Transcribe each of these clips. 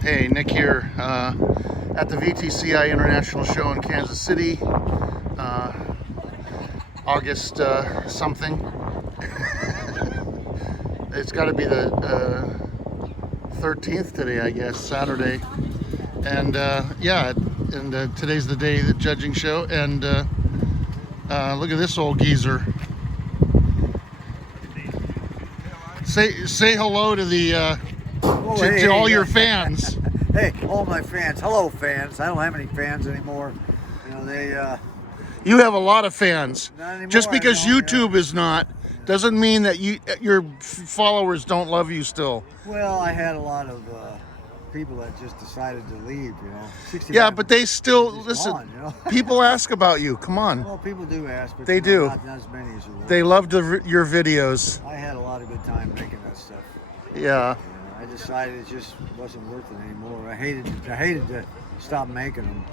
Hey, Nick here at the VTCI International Show in Kansas City, August something. It's got to be the 13th today, I guess, Saturday. And yeah, and today's the day, the judging show. And look at this old geezer. Say hello to the to all your fans. Hey, all my fans. Hello, fans. I don't have any fans anymore. You know, they. You have a lot of fans. Not anymore, Just because I know, YouTube is not, doesn't mean that your followers don't love you still. Well, I had a lot of people that just decided to leave. You know, 65 Yeah, but they still listen. gone, you know? People ask about you. Come on. Well, people do ask, but They you know, do. Not as many as you would. They loved your videos. I had a lot of good time making that stuff. Yeah. I decided it just wasn't worth it anymore. I hated to stop making them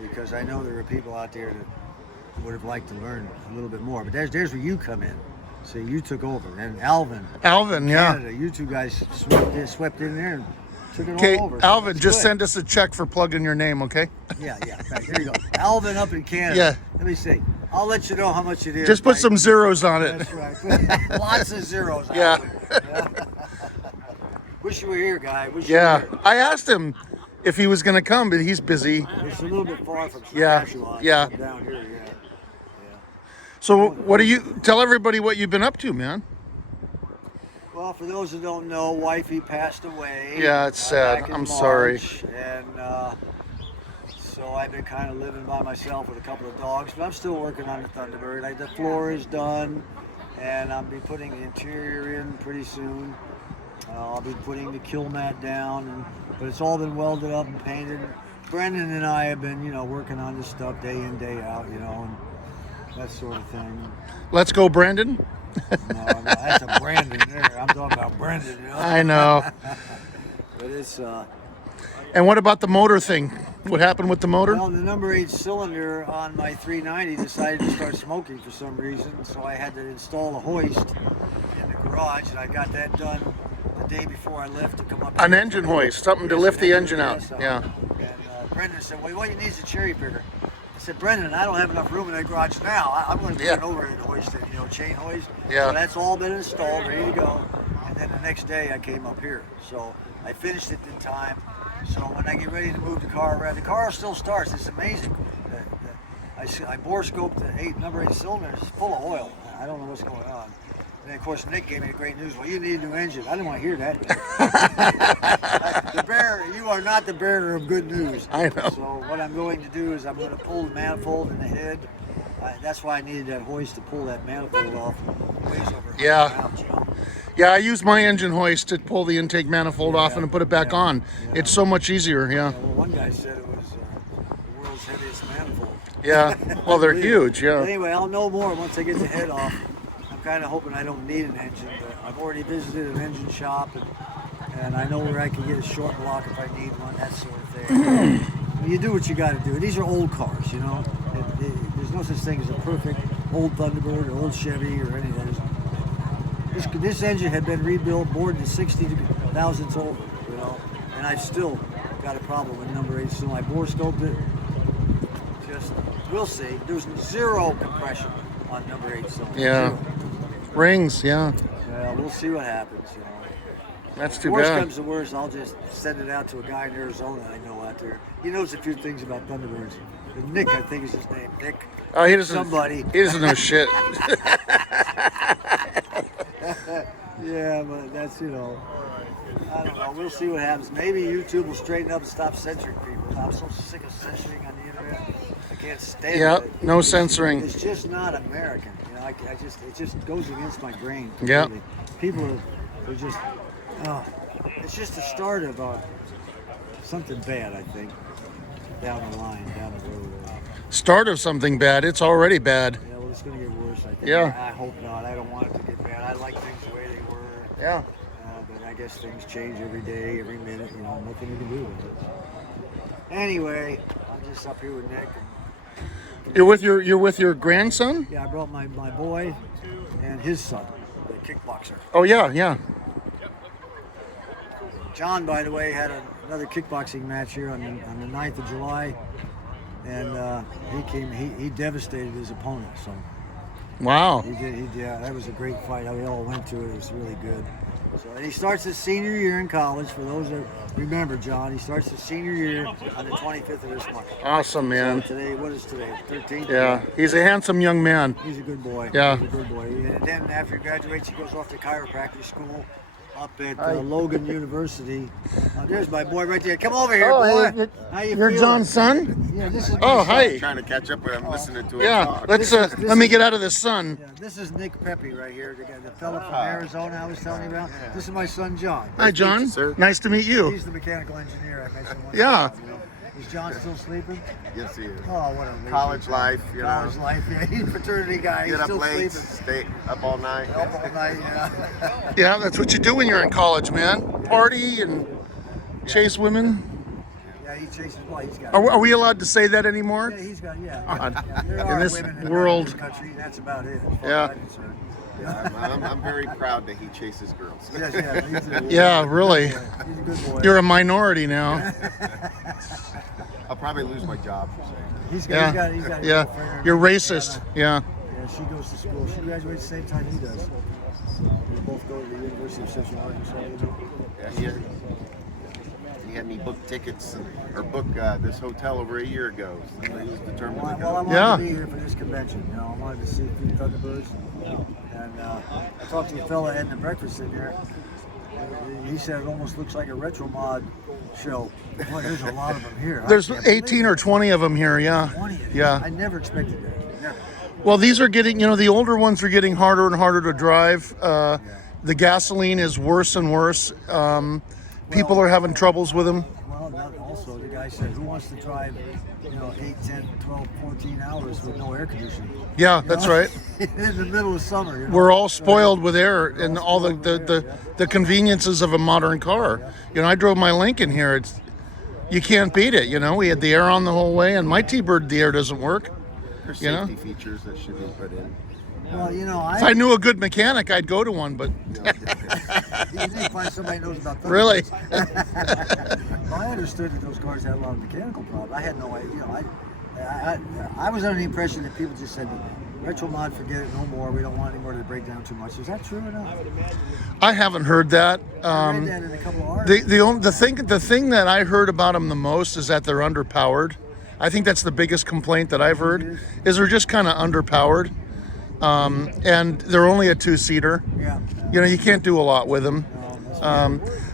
because I know there were people out there that would have liked to learn a little bit more. But there's where you come in. So you took over, and Alvin, Yeah. Canada, you two guys swept in there and took it Okay, all over. So Alvin, that's just good. send us a check for plugging your name, okay? Yeah. Right, there you go. Alvin up in Canada. Yeah. Let me see. I'll let you know how much it is. Just put Mike. some zeros on it. That's right. Lots of zeros. Yeah. Alvin. Wish you were here, guy. Wish you were Yeah. here. I asked him if he was going to come, but he's busy. It's a little bit far from Yeah, Saskatchewan. yeah. From down here, yeah. So what do you tell everybody what you've been up to, man? Well, for those who don't know, wifey passed away. Yeah, it's sad. Back in I'm sorry. March, and so I've been kind of living by myself with a couple of dogs, but I'm still working on the Thunderbird. The floor is done, and I'll be putting the interior in pretty soon. I'll be putting the kill mat down, but it's all been welded up and painted. Brendan and I have been, working on this stuff day in, day out, and that sort of thing. Let's go, Brandon. No, that's a Brandon there. I'm talking about Brendan, I know. But it's And what about the motor thing? What happened with the motor? well, the number 8 cylinder on my 390 decided to start smoking for some reason, so I had to install a hoist in the garage, and I got that done the day before I left to come up. An here. engine hoist, something to Yes, lift an the engine out. yes, Yeah. And Brendan said, well, what you need is a cherry picker. I said, Brendan, I don't have enough room in that garage now. I'm going to Yeah. turn over and hoist it, chain hoist. Yeah. So that's all been installed, ready to go. And then the next day I came up here. So I finished it in time. So when I get ready to move the car around, the car still starts. It's amazing. I bore scoped the number 8 cylinder. It's full of oil. I don't know what's going on. And then, of course, Nick gave me the great news. Well, you need a new engine. I didn't want to hear that. You are not the bearer of good news. I know. So what I'm going to do is I'm going to pull the manifold in the head. That's why I needed that hoist to pull that manifold off. It weighs over 100 Yeah. pounds, Yeah, I use my engine hoist to pull the intake manifold off and put it back yeah, on. yeah. It's so much easier, yeah. Well, one guy said it was the world's heaviest manifold. Yeah, well, they're huge, yeah. Anyway, I'll know more once I get the head off. I'm kind of hoping I don't need an engine, but I've already visited an engine shop, and I know where I can get a short block if I need one, that sort of thing. You do what you got to do. These are old cars, There's no such thing as a perfect old Thunderbird or old Chevy or anything. This engine had been rebuilt more than 60,000 over, and I've still got a problem with number 8 cylinder. I bore scoped it. We'll see. There's zero compression on number 8 cylinder. Yeah. Zero. Rings, yeah. Well, we'll see what happens. That's too Worst bad. comes to worst, I'll just send it out to a guy in Arizona I know out there. He knows a few things about Thunderbirds. Nick, I think is his name. Nick. Oh, he doesn't. Somebody. He doesn't know shit. Yeah, but that's, I don't know. We'll see what happens. Maybe YouTube will straighten up and stop censoring people. I'm so sick of censoring on the internet. I can't stand Yep, it. no censoring. It's just not American. It just goes against my grain. Yep. Completely. People are just, it's just the start of something bad, I think, down the line, down the road. Start of something bad. It's already bad. Yeah, well, it's going to get worse, I think. Yeah. I hope not. I don't want it to get bad. I like things the way they were. Yeah. But I guess things change every day, every minute. Nothing you can do with it. Anyway, I'm just up here with Nick. You're with your grandson? Yeah, I brought my boy and his son, the kickboxer. Oh yeah, yeah. John, by the way, had another kickboxing match here on the 9th of July, and he devastated his opponent. So Wow. he did. Yeah, that was a great fight. How we all went to it. It was really good. So, and he starts his senior year in college. For those that remember, John, he starts his senior year on the 25th of this month. Awesome, man. So today, what is today? 13th. Yeah, he's a handsome young man. He's a good boy. Yeah. He's a good boy. And then after he graduates, he goes off to chiropractic school up at Logan University. There's my boy right there. Come over here, boy. How you You're feeling? John's son? Yeah, this is. Oh, Nick's son. hi. Trying to catch up, but I'm listening to it. Yeah, talk. let me get out of the sun. Yeah, this is Nick Pepe right here, the fella from Arizona I was telling you about. This is my son John. Hi, John. sir. Nice to meet you. He's the mechanical engineer I mentioned once. Yeah. Is John still sleeping? Yes, he is. Oh, what a lazy College guy. life, you College know. life, yeah. He's a fraternity guy. He's Get up still late, sleeping. stay up all night. Up all night, yeah. Yeah, that's what you do when you're in college, man. Party and chase women. Yeah, he chases. Well, he's got. Are we allowed to say that anymore? Yeah, he's got. Yeah. God. Yeah, there In are this women world. in this country. That's about it. As far Yeah. as I'm concerned. I'm very proud that he chases girls. Yes, yeah. He's a, Yeah, really. He's a good boy. You're a minority now. I'll probably lose my job for saying that. He's got. Yeah, He's got a yeah. girlfriend. You're racist. Yeah. Yeah, she goes to school. She graduates the same time he does. We both go to the University of Central Arkansas. You know? Yeah, he had me book tickets or book this hotel over a year ago. So he was determined to Well, I go. wanted Yeah. to be here for this convention. You know, I wanted to see a few Thunderbirds. And I talked to the fella at the breakfast in there. He said it almost looks like a retro mod show. Boy, there's a lot of them here. There's 18 or 20 of them here. Yeah. 20. Yeah. I never expected that. Never. Well, these are getting, the older ones are getting harder and harder to drive. The gasoline is worse and worse. People are having troubles with them. Well, also the guy said, who wants to drive, 8, 10, 12, 14 hours with no air conditioning? Yeah, that's right. In the middle of summer. We're all spoiled with air and all the conveniences of a modern car. I drove my Lincoln here. You can't beat it. We had the air on the whole way, and my T-Bird, the air doesn't work. There's you know? safety features that should be put in. Well, If I knew a good mechanic, I'd go to one, but you need to find somebody who knows about Thunderbirds. really. Well, I understood that those cars had a lot of mechanical problems. I had no idea. I was under the impression that people just said, retro mod, forget it, no more. We don't want any more to break down too much. Is that true or not? I haven't heard that. I read that in a couple of articles. The thing that I heard about them the most is that they're underpowered. I think that's the biggest complaint that I've heard, is they're just kind of underpowered. And they're only a 2-seater. Yeah. You can't do a lot with them.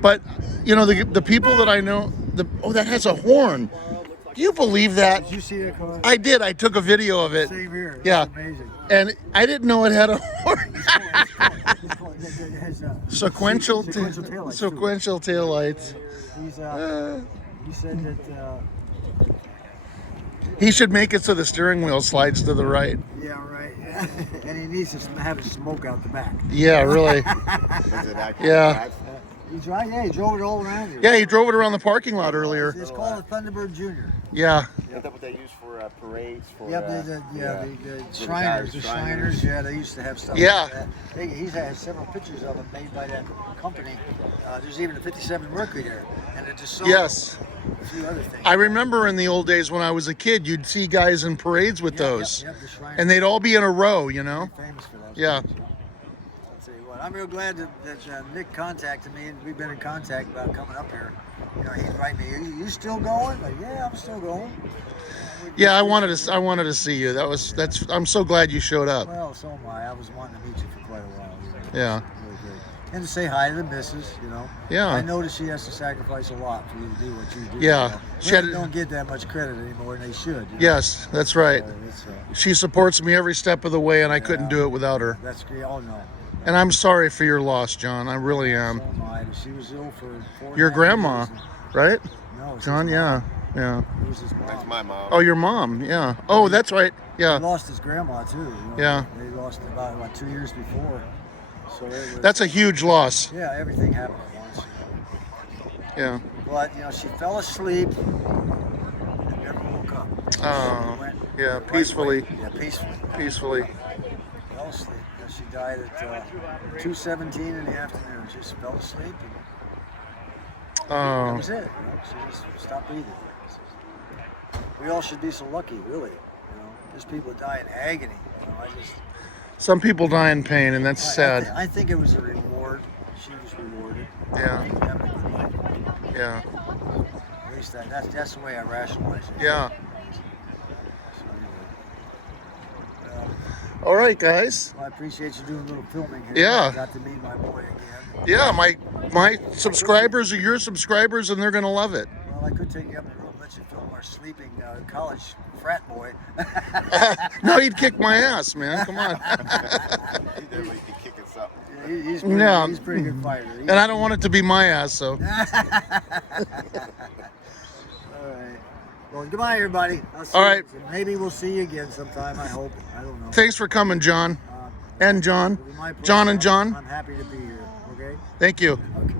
But the people that I know, that has a horn. Do you believe that? Did you see that car? I did. I took a video of it. Same here. Yeah. That's amazing. And I didn't know it had a horn. It has, Sequential taillights, too. sequential taillights. He said that. He should make it so the steering wheel slides to the right. Yeah, right. And he needs to have his smoke out the back. Yeah, really. Does it actually Yeah. drive? He drove it all around here. Yeah, he drove it around the parking lot earlier. It's called a Thunderbird Junior. Yeah. Is that what they use for parades? For, Yep, the Shriners. The Shriners, yeah, they used to have stuff Yeah. like that. He's had several pictures of them made by that company. There's even a 57 Mercury there. And a Dassault. Yes. A few other things. I remember in the old days when I was a kid, you'd see guys in parades with those. Yep, the Shriners. And they'd all be in a row, Famous for those. Yeah. things, I'll tell you what, I'm real glad that Nick contacted me, and we've been in contact about coming up here. He'd write me, you still going? Like, yeah, I'm still going. Yeah, I wanted to see you. I'm so glad you showed up. Well, so am I. I was wanting to meet you for quite a while. Yeah. Really great. And to say hi to the missus, Yeah. I notice she has to sacrifice a lot for you to do what you do. Yeah. She had- Women don't get that much credit anymore, and they should. Yes, that's right. It's, She supports me every step of the way, and I couldn't do it without her. that's great. Oh, no. And I'm sorry for your loss, John. I really am. So am I. She was ill for 4.5 Your grandma, years. right? No, it's John, his yeah. mom. Yeah. It was his mom. That's my mom. Oh, your mom, yeah. Oh, that's right. He Yeah. lost his grandma too. Yeah. They lost about 2 years before. So it was, That's a huge loss. yeah, everything happened at once. Yeah. But she fell asleep and never woke up. Oh, Went yeah, right peacefully. away. Yeah, peacefully. Peacefully. Fell asleep. She died at 2:17 in the afternoon. Just fell asleep. That was it. You know? She just stopped breathing. We all should be so lucky, really. You know, there's people that die in agony. You know, Some people die in pain, and that's sad. I think it was a reward. She was rewarded. Yeah. Having a good life. Yeah. At least that's the way I rationalize it. Yeah. So anyway, All right, guys. well, I appreciate you doing a little filming here. Yeah. I got to meet my boy again. Yeah, my subscribers are your subscribers, and they're gonna love it. Well, I could take you up in the room, let you film our sleeping college frat boy. No, he'd kick my ass, man. Come on. He definitely be kicking something. Yeah, he's a pretty good fighter. And I don't want it to be my ass, so. All right. Well, goodbye, everybody. All right. Maybe we'll see you again sometime. I hope. I don't know. Thanks for coming, John. And John. It'll be my pleasure. John and John. I'm happy to be here. Okay. Thank you. Okay.